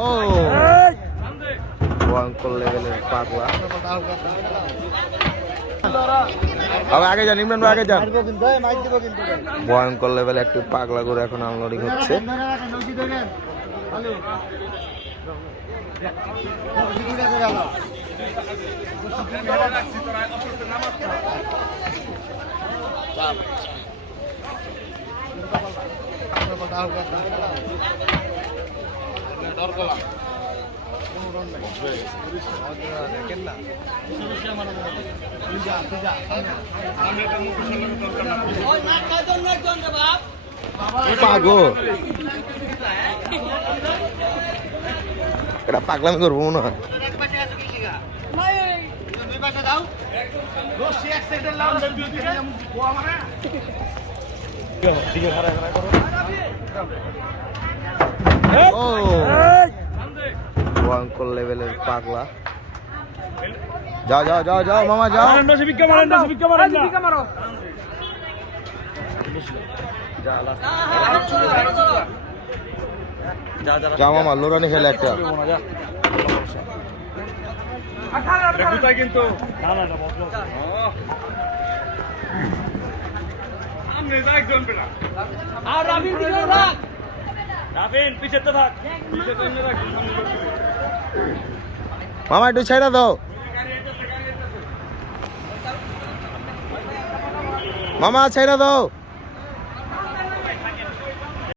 ও। ভয়ঙ্কর লেভেলের পাগলা আবার আগে যান, ইমরান আগে যান। ভয়ঙ্কর লেভেলে একটি পাগলা করে এখন আনলোডিং হচ্ছে। পাগো এটা পাগলামি করব মনে হয়। ও ভয়ঙ্কর লেভেলের পাগলা। যাও যাও যাও যাও মামা যাও। যাও মামা লোরানি খেলে একটা। কিন্তু। আর রাবির দিকে রাখ। রাবিন পিছে তো থাক। পিছে তো রাখ মামা একটু ছেড়ে দাও। মামা ছেড়ে দাও।